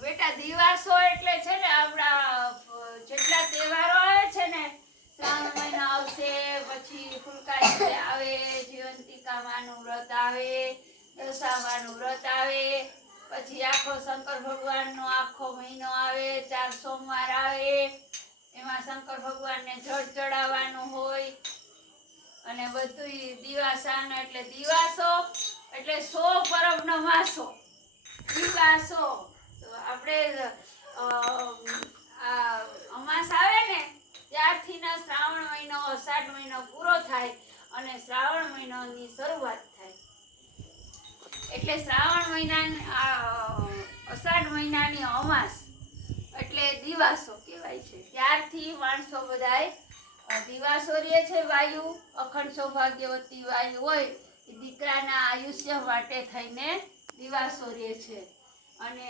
બેટા ને આવે છે ને વ્રત આવે, પછી આખો શંકર ભગવાનનો આખો મહિનો આવે, ચાર સોમવાર આવે, એમાં શંકર ભગવાનને જળ ચડાવવાનું અને બધું દિવાસાન એટલે દિવાસો, એટલે સો પરબનો માસો. દિવાસો. આપણે અમાસ આવે ને ત્યારથી ના શ્રાવણ મહિનો, અષાઢ મહિનો પૂરો થાય અને શ્રાવણ મહિનાની શરૂઆત થાય. એટલે શ્રાવણ મહિનાની આ અષાઢ મહિનાની અમાસ એટલે દિવાસો કહેવાય છે. ત્યારથી માણસો બધાય અ, દિવાસો છે વાયુ અખંડ સૌભાગ્યવતી વાયુ હોય એ દીકરાના આયુષ્ય માટે થઈને દિવાસો રહે છે. અને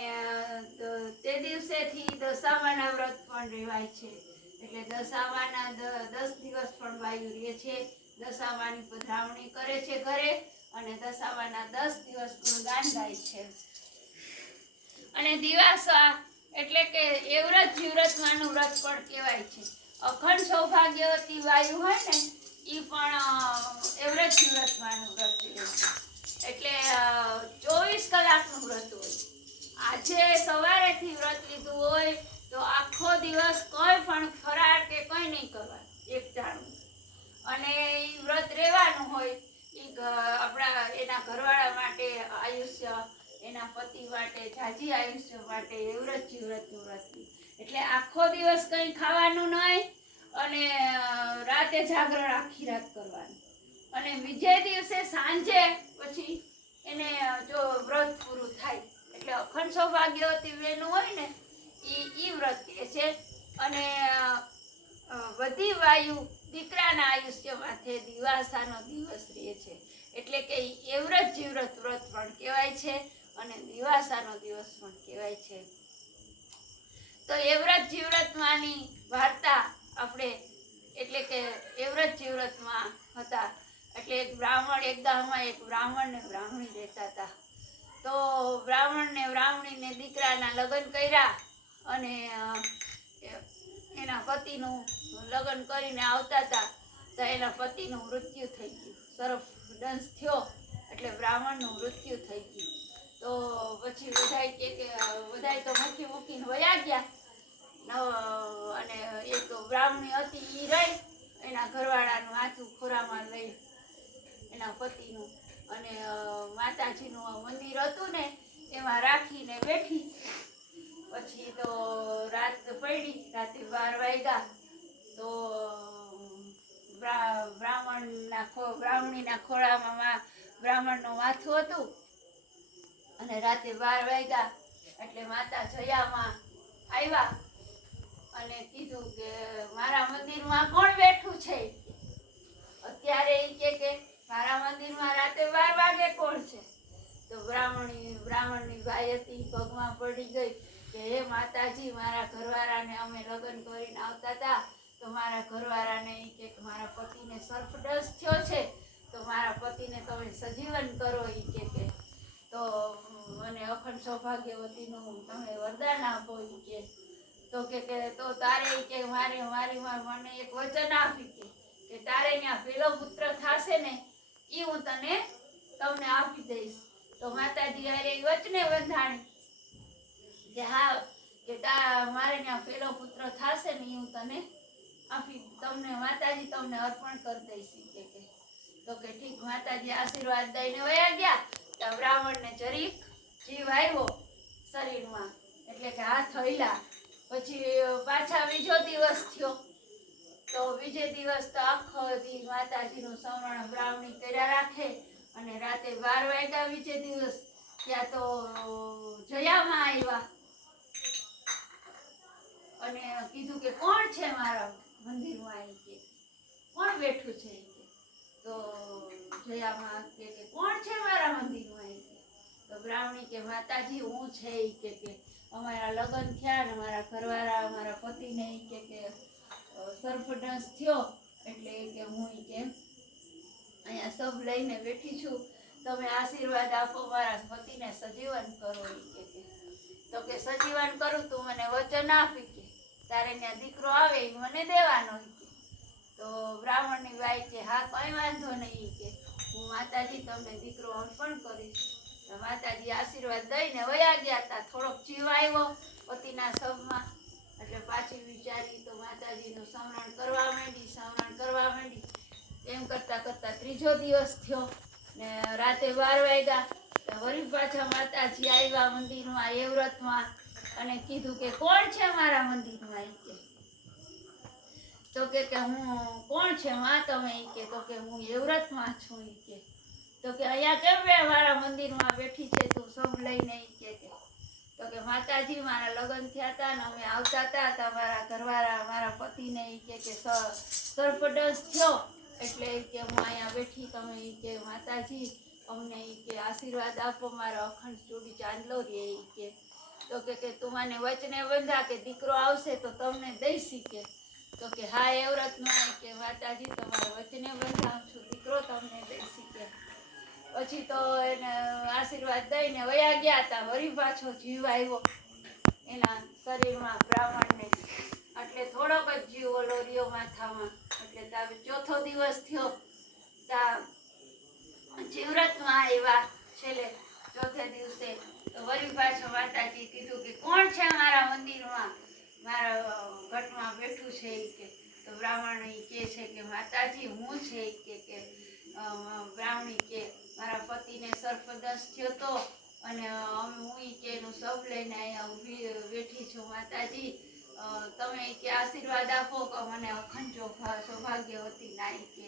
તે દિવસેથી દશામાના વ્રત પણ રહેવાય છે. એટલે દશામાના દસ દિવસ પણ વાયુ રહે છે. દશામાની પધરાવણી કરે છે ઘરે અને દશામાના દસ દિવસ ગુણગાન ગાય છે. અને દિવાસા એટલે કે એવ્રત જીવ્રતમાંનું વ્રત પણ કહેવાય છે. અખંડ સૌભાગ્યવતી વાયુ હોય ને એ પણ એવરેજ એવ્રત વ્રત એટલે ચોવીસ કલાકનું વ્રત હોય. આજે સવારેથી વ્રત લીધું હોય, તો આખો દિવસ કોઈ પણ ફરાર કે કંઈ નહીં કરવાનું, એક ટાણું અને એ વ્રત રહેવાનું હોય એ આપણા એના ઘરવાળા માટે આયુષ્ય એના પતિ માટે જાજી આયુષ્ય માટે એવરત વ્રત જીવ્રતનું વ્રત એટલે આખો દિવસ કંઈ ખાવાનું નહીં અને રાતે જાગરણ આખી રાત કરવાનું. અને બીજે દિવસે સાંજે પછી એને જો વ્રત પૂરું થાય, એટલે અખંડ સૌભાગ્યવતી બહેનું હોય ને એ એ વ્રત કહે છે. અને બધી વાયુ દીકરાના આયુષ્ય માથે દિવાસાનો દિવસ રહે છે. એટલે કે એવ્રત જીવ્રત વ્રત પણ કહેવાય છે. અને દિવાસાનો દિવસ પણ કહેવાય છે. તો એવ્રત જીવ્રતમાંની વાર્તા આપણે એટલે કે એવ્રત જીવ્રતમાં હતા. એટલે એક બ્રાહ્મણ, એક ગામમાં એક બ્રાહ્મણ ને બ્રાહ્મણી રહેતા હતા. તો બ્રાહ્મણ બ્રાહ્મણીને દીકરાના લગ્ન કર્યા અને એના પતિનું લગ્ન કરીને આવતા હતા. તો એના પતિનું મૃત્યુ થઈ ગયું. સરફ દંશ થયો. એટલે બ્રાહ્મણનું મૃત્યુ થઈ ગયું તો પછી બધાય કે કે બધાય તો મૂકી મૂકીને વયા ગયા ન- અને એક બ્રાહ્મણી હતી ઈ રહી એના ઘરવાળાનું હાથું ખોરામાં લઈ એના પતિનું અને અ, માતાજીનું આ મંદિર હતું ને એમાં રાખીને બેઠી પછી તો રાત પડી રાતે બાર વાગ્યા તો બ્રા- બ્રાહ્મણના ખોળામાં બ્રાહ્મણનું માથું હતું. અને રાતે બાર વાગ્યા એટલે માતા જયામાં આવ્યા અને કીધું કે મારા મંદિરમાં કોણ બેઠું છે? અત્યારે એ કે કે મારા મંદિરમાં રાતે બાર વાગે કોણ છે? તો બ્રાહ્મણી, બ્રાહ્મણની ભાઈ હતી પગમાં પડી ગઈ કે, હે માતાજી, મારા ઘરવાળાને અમે લગ્ન કરીને આવતા હતા. તો મારા ઘરવાળાને કે મારા પતિને સર્પડસ થયો છે, તો મારા પતિને તમે સજીવન કરો એ કે કે. તો મને અખંડ સૌભાગ્યવતીનું તમે વરદાન આપો ઈ કે. તો કે કે તો તારે કે મારે મારી મને એક વચન આપી કે કે તારે ત્યાં પેલો પુત્ર થાશે ને એ હું તને તમને આપી દઈશ. તો માતાજી હારે વચને બંધાણી કે હા, કે તા મારે ત્યાં પેલો પુત્ર થશે ને એ હું તને આપી તમને માતાજી તમને અર્પણ કરી દઈશ કે કે. તો કે ઠીક, માતાજી આશીર્વાદ દઈને વયા ગયા. તો બ્રાહ્મણને જરીક જીવ આવ્યો શરીરમાં. એટલે કે હાથ હૈલા પછી પાછા બીજો દિવસ થયો. તો બીજે દિવસ તો આખો દી માતાજીનું સમરણ બ્રાહ્મણી કર્યા રાખે. અને રાતે બાર વાગ્યા બીજે દિવસ ત્યાં તો જયામાં આવ્યા અને કીધું કે કોણ છે મારા? મંદિરમાં આવી કે કોણ બેઠું છે કે તો જયામાં કે કે, કોણ છે મારા મંદિરમાં આવી કે તો બ્રાહ્મણી કે, માતાજી, હું છે કે કે, અમારા લગ્ન થયા ને મારા ઘરવાળા અમારા પતિને કે કે સર્પદંશ થયો. એટલે કે હું એ કે, અહીંયા સબ લઈને બેઠી છું. તમે આશીર્વાદ આપો, મારા પતિને સજીવન કરો એ કે. તો કે સજીવન કરું તું મને વચન આપી તારે ત્યાં દીકરો આવે એ મને દેવાનો તો બ્રાહ્મણની બાઈ કે, હા, કંઈ વાંધો નહીં કે. હું માતાજી તમને દીકરો અર્પણ કરીશ. માતાજી આશીર્વાદ દઈને વયા ગયા તા. થોડોક જીવ આવ્યો પતિના સબમાં એટલે પાછી વિચારી તો માતાજીનું સમરણ કરવા માંડી સમરણ કરવા માંડી. એમ કરતા કરતા ત્રીજો દિવસ થયો ને રાતે બાર વાગ્યા. વળી પાછા માતાજી આવ્યા મંદિરમાં, એ વ્રતમાં. અને કીધું કે કોણ છે મારા મંદિરમાં? કે, તો કે કે હું, કોણ છે? માં તમે? કે, તો કે હું એ છું કે. તો કે અહીંયા કેમ મારા મંદિરમાં બેઠી છે તું? સબ લઈને કે તો કે માતાજી મારા લગ્ન થયા હતા ને અમે આવતા હતા તમારા ઘરવાળા, મારા પતિને કે કે સ- થયો. એટલે કે હું અહીંયા બેઠી, તમે કે માતાજી અમને કે આશીર્વાદ આપો, મારો અખંડ ચૂડી ચાંદલો રે એ કે. તો કે કે તું મને વચને બંધા કે દીકરો આવશે તો તમને દઈ શીખે તો કે હા એ વ્રતમાં ઈ કે માતાજી, તમારે વચને બંધાવું છું, દીકરો તમને દઈ શીખે પછી તો એને આશીર્વાદ દઈને વયા ગયા હતા વરી પાછો જીવ આવ્યો. એના શરીરમાં બ્રાહ્મણને. એટલે થોડોક જ જીવ ઓલો રહ્યો માથામાં. એટલે તારે ચોથો દિવસ થયો. તા જીવરતમાં આવ્યા છેલ્લે ચોથે દિવસે. તો વળી પાછો માતાજી કીધું કે કોણ છે મારા મંદિરમાં? મારા ઘટમાં બેઠું છે કે. તો બ્રાહ્મણ એ કે છે કે માતાજી, હું છે કે કે બ્રાહ્મણી કે મારા પતિને સર્પદંશ થયો તો અને હું એ કે એનું સબ લઈને અહીંયા ઊભી બેઠી છું માતાજી. તમે કે આશીર્વાદ આપો કે મને અખંડ સૌભાગ્યવતી ના ઈ કે.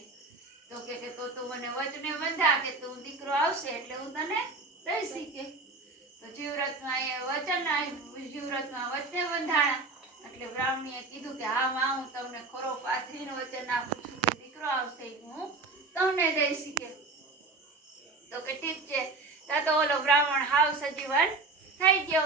તો કે તો તું મને વચને બંધા કે તું દીકરો આવશે એટલે હું તને દઈશ કે. તો એ વચન જીવરતમાં વચને બંધાણા. એટલે બ્રાહ્મણીએ કીધું કે હા, માં, હું તમને ખરો પાથરીને વચન આપું છું કે દીકરો આવશે હું તમને દઈશ કે. તો કે ઠીક છે. ત્યાં તો ઓલો બ્રાહ્મણ હાવ સજીવન થઈ ગયો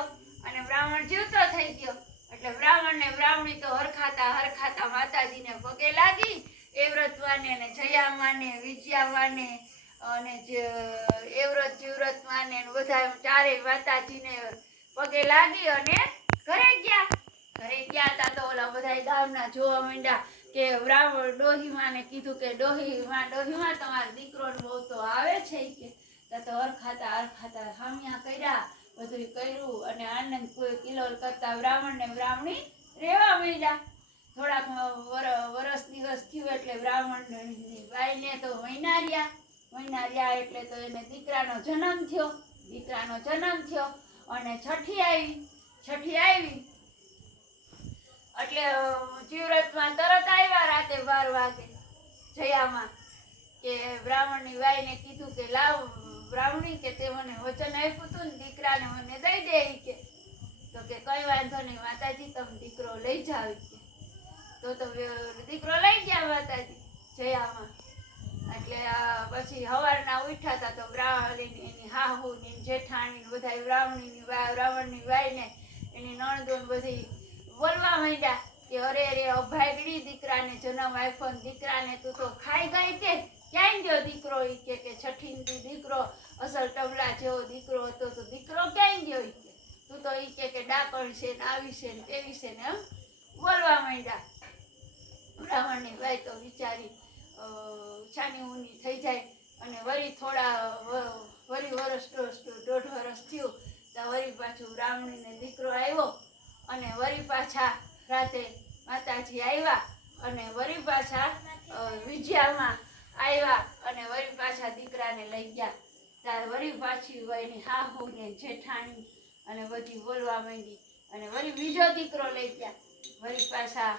અને બ્રાહ્મણ જીવતો થઈ ગયો. એટલે બ્રાહ્મણ ને બ્રાહ્મણી તો હરખાતા હરખાતા માતાજીને પગે લાગી. એ વ્રતવાને જયામાને, વિજયામાને અને જે, એ વ્રત જીવ્રતમાને ને બધા ચારેય માતાજીને પગે લાગી અને ઘરે ગયા. ઘરે ગયા તા તો ઓલા બધા ગામના જોવા માંડ્યા કે બ્રાહ્મણ ડોહીમાને કીધું કે ડોહીમાં ડોહીમાં, તમારો દીકરો ને બહુ તો આવે છે કે. તો અરખાતા અરખાતા હામિયા કર્યા બધું કર્યું અને આનંદ કિલોલ કરતા બ્રાહ્મણ ને બ્રાહ્મણી રહેવા માંડ્યા. થોડાક વર- વરસ દિવસ થયું એટલે બ્રાહ્મણ બાઈને તો મહિના રહ્યા મહિના રહ્યા એટલે તો એને દીકરાનો જન્મ થયો. દીકરાનો જન્મ થયો અને છઠ્ઠી આવી છઠ્ઠી આવી. એટલે જીવરતમાં તરત આવ્યા રાતે બાર વાગે. જયામાં કે બ્રાહ્મણની વાઈને કીધું કે, લાવ, બ્રાહ્મણી કે તે મને વચન આપ્યું હતું ને દીકરાને મને દઈ દે કે. તો કે, કઈ વાંધો નહીં, માતાજી, તમે દીકરો લઈ જાવ કે. તો તો દીકરો લઈ ગયા માતાજી જયામાં. એટલે પછી હવારના ઉઠ્યા હતા તો બ્રાહ્મણી એની હાહુ ને જેઠાણી ને બધા બ્રાહ્મણીની વા, બ્રાહ્મણની વાઈને એની નણંદો બધી બોલવા માંડ્યા કે, અરે અરે અભાગડી દીકરાને જન્મ આપ્યો ને દીકરાને તું તો ખાઈ ગઈ કે? ક્યાંય ગયો દીકરો? ઈ કે કે છઠ્ઠી દીકરો, અસલ ટબલા જેવો દીકરો હતો, તો દીકરો ક્યાંય ગયો? કે, તું તો ઈ કે કે ડાકણ છે ને આવી છે ને તેવી છે ને એમ બોલવા માંડ્યા. બ્રાહ્મણની ભાઈ તો વિચારી છાની ઊની થઈ જાય અને વળી થોડા વળી વરસ દોઢ વરસ થયું, તો વળી પાછું બ્રાહ્મણીને દીકરો આવ્યો અને વળી પાછા રાતે માતાજી આવ્યા અને વળી પાછા વિજયામાં આવ્યા અને વળી પાછા દીકરાને લઈ ગયા. ત્યારે વળી પાછી વયની હાહુ ને જેઠાણી અને બધી બોલવા માંડી અને વળી બીજો દીકરો લઈ ગયા. વળી પાછા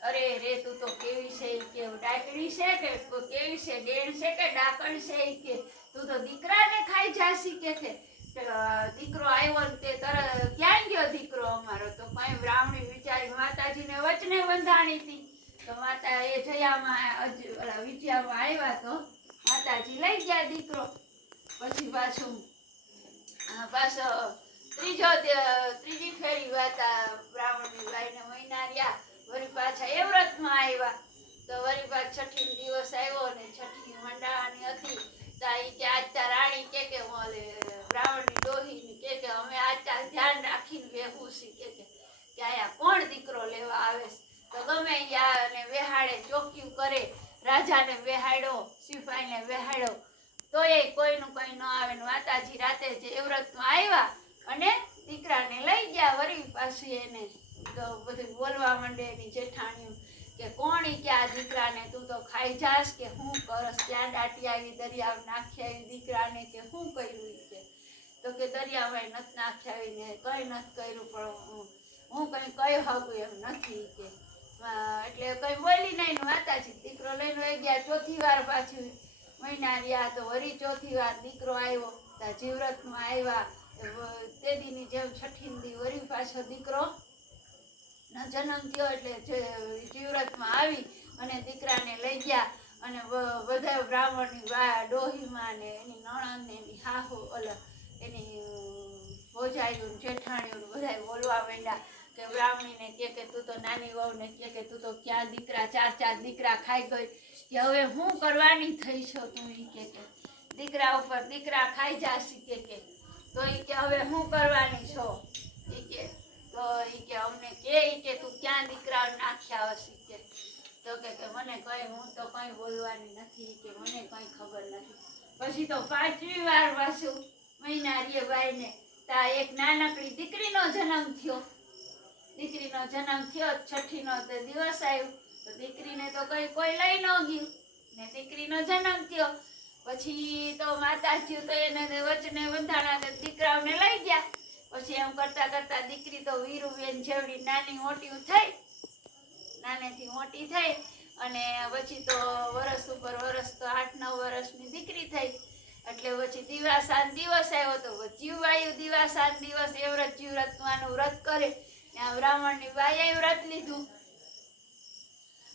અરે રે, તું તો કેવી છે કે ડાકડી છે કે કેવી છે ડેણ છે કે, ડાકણ છે કે. તું તો દીકરાને ખાઈ જાસી કે છે દીકરો આવ્યો તે તરત, ક્યાં ગયો દીકરો અમારો? તો કઈ બ્રાહ્મણી વિચારી માતાજીને વચને બંધાણી હતી તો માતા એ જયામાં ઓલા વિજયામાં આવ્યા તો માતાજી લઈ ગયા દીકરો. પછી પાછું પાછો ત્રીજો ત્રીજી ફેરી વાતા બ્રાહ્મણની બાઈને મહિના રહ્યા. વળી પાછા એ વ્રતમાં આવ્યા તો વળી પાછ છઠ્ઠી દિવસ આવ્યો ને છઠ્ઠી મંડાવાની હતી. તો ઈ કે તાર રાણી કે કે તાર કોણ દીકરો લેવા આવે તો ગમે યા અને વેહાડે ચોક્યું કરે, રાજાને વેહાડ્યો સિપાહીને વેહાડ્યો તો એ કોઈનું કોઈ ન આવે માતાજી રાતે જે એવ્રતમાં આવ્યા અને દીકરાને લઈ ગયા વળી પાછી એને બધું બોલવા માંડે એની જેઠાણીઓ કે કોણ કે આ દીકરાને? તું તો ખાઈ જાસ કે હું કરસ ક્યાં દાટી આવી દરિયા નાખી આવી દીકરાને કે હું કર્યું કે? તો કે દરિયામાં નથી નાખી આવીને કઈ નથી કર્યું, પણ હું- કઈ કઈ હકું એમ નથી કે. એટલે કઈ બોલી નહીં માતાજી, દીકરો લઈને વહી ગયા, ચોથી વાર પાછું મહિના રહ્યા તો વરી ચોથી વાર દીકરો આવ્યો ત્યાં જીવરતમાં આવ્યા. તે દીની જેમ છઠ્ઠી દી વરી પાછો દીકરો જન્મ થયો એટલે જે- આવી અને દીકરાને લઈ ગયા અને બધા બ્રાહ્મણની ડોહીમાં ને એની નણંદ ને એની હાહુ ઓલા એની ભોજાયું જેઠાણીઓ બધા બોલવા માંડ્યા કે બ્રાહ્મણીને કે કે તું તો નાની વહુને કે કે તું તો ક્યાં દીકરા, ચાર ચાર દીકરા ખાઈ ગઈ કે હવે હું કરવાની થઈ છો તું એ કે કે દીકરા ઉપર દીકરા ખાઈ જાશી કે કે તો એ કે હવે હું કરવાની છો? એ કે તો એ કે અમને કે કે તું ક્યાં દીકરા નાખ્યા હશે કે? તો કે મને કઈ હું તો કઈ બોલવાની નથી કે મને કઈ ખબર નથી. પછી તો પાંચમી વાર પાછું મહિના રે બાઈને તા એક નાનકડી દીકરીનો જન્મ થયો. દીકરીનો જન્મ થયો, છઠ્ઠીનો દિવસ આવ્યો. તો દીકરીને તો કઈ કોઈ લઈ ન ગયું. ને દીકરીનો જન્મ થયો. પછી તો માતાજી તો એને વચને બંધાણા દીકરાઓને લઈ ગયા. પછી એમ કરતા કરતા દીકરી તો વીરુબેન જેવડી નાની મોટી થઈ. નાનેથી મોટી થઈ અને પછી તો વરસ ઉપર વરસ તો આઠ નવ વર્ષની દીકરી થઈ. એટલે પછી દિવાસાન દિવસ આવ્યો તો જીવવાયુ દિવાસાન દિવસ એ વ્રત જીવરતવાનું વ્રત કરે. આ બ્રાહ્મણની બાઈએ વ્રત લીધું.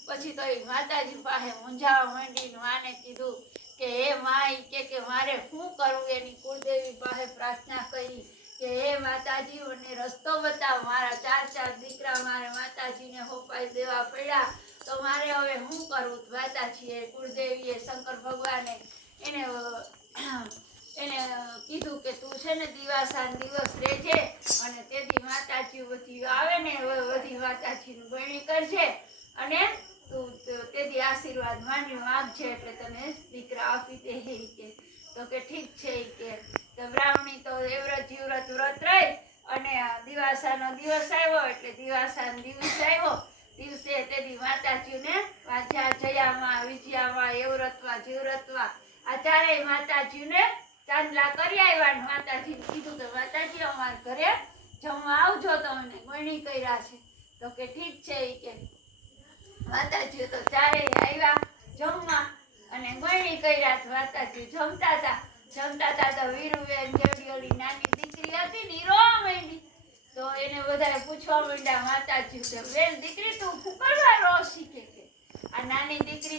પછી તો એ માતાજી પાસે મૂંઝાવા માંડીને માને કીધું કે, હે માઈ કે મારે શું કરવું? એની કુળદેવી પાસે પ્રાર્થના કરી. કે, હે માતાજી, મને રસ્તો બતાવ. મારા ચાર ચાર દીકરા મારે માતાજીને હોપાઈ દેવા પડ્યા. તો મારે હવે શું કરવું એ માતાજીએ, કુળદેવીએ, શંકર ભગવાને એને એને કીધું કે, તું છે ને દિવાસાન દિવસ રહેજે અને તેથી માતાજી બધી આવે ને વ- બધી માતાજીની ગણી કરજે અને તું ત- તેથી આશીર્વાદ માંડી માંગજે એટલે તને દીકરા આપી દે હે ઈ કે તો કે ઠીક છે ઈ કે તો બ્રાહ્મણી તો એવ્રત જીવ્રત વ્રત રહી અને આ દિવાસાનો દિવસ આવ્યો એટલે દિવાસાનો દિવસ આવ્યો દિવસે તેથી માતાજીને વાંચ્યા વિજયામાં એવ્રતમાં જીવ્રતમાં આ ચારેય માતાજીને ચાંદલા કરી આવ્યા માતાજી કીધું કે, માતાજી, અમારા ઘરે જમવા આવજો તમને ગણી કર્યા છે. તો કે ઠીક છે એ કે. માતાજી તો ચારેય આવ્યા જમવા અને ગણી કર્યા છે માતાજી જમતા હતા જમતા હતા તો વીરુબેન જેવડી નાની દીકરી હતી ને રોવા માંડી. તો એને બધાએ પૂછવા માંડ્યા, માતાજી કે બેન દીકરી, તું ફૂકરવા રો? શીખે.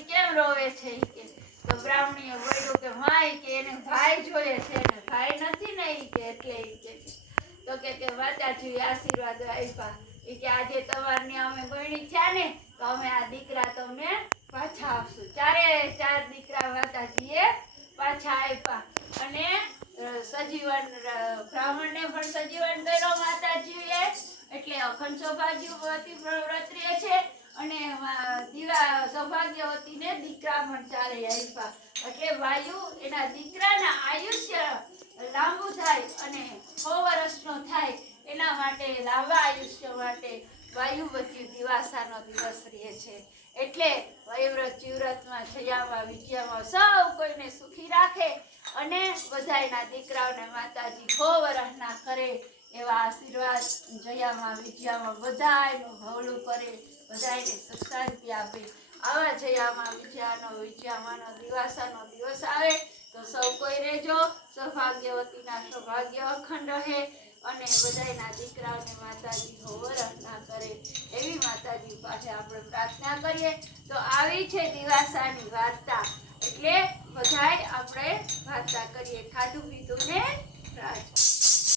કેમ રોવે છે કે? તો બ્રાહ્મણીએ બોલ્યું કે માય કે એને ભાઈ જોઈએ છે ને ભાઈ નથી ને કે એટલે કે તો કે કે માતાજી આશીર્વાદ આપ્યા. એ કે આજે તમારની અમે ગણી થયા ને, તો અમે આ દીકરા તમને પાછા આપશું. ચારે ચાર દીકરા માતાજીએ પાછા આપ્યા. અને સજીવન બ્રાહ્મણને પણ સજીવન કર્યો માતાજીએ. એટલે અખંડ સૌભાગ્યવતી વ્રત રહે છે અને મા- દીવા સૌભાગ્યવતીને દીકરા પણ ચારે આપ્યા એટલે વાયુ એના દીકરાના આયુષ્ય લાંબુ થાય અને સો વર્ષનો થાય એના માટે લાંબા આયુષ્ય માટે વાયુવતી દિવાસાનો દિવસ રહે છે. એટલે વયવ્રત જીવ્રતમાં જયામાં વિજયામાં સૌ કોઈને સુખી રાખે અને બધાયના દીકરાઓને માતાજી સો વર્ષના કરે એવા આશીર્વાદ જયામાં, વિજયામાં બધાયનું ભવલું કરે, બધાયને સુખ શાંતિ આપે. આવા જયામાં વિજયાનો વિજયામાંનો દિવાસાનો દિવસ આવે, તો સૌ કોઈ રહેજો. સૌભાગ્યવતીના સૌભાગ્ય અખંડ રહે અને બધાયના દીકરાઓને માતાજી હોવરના કરે. એવી માતાજી પાસે આપણે પ્રાર્થના કરીએ. તો આવી છે દિવાસાની વાર્તા. એટલે બધાય આપણે વાર્તા કરીએ. ખાધું પીધું ને રાજ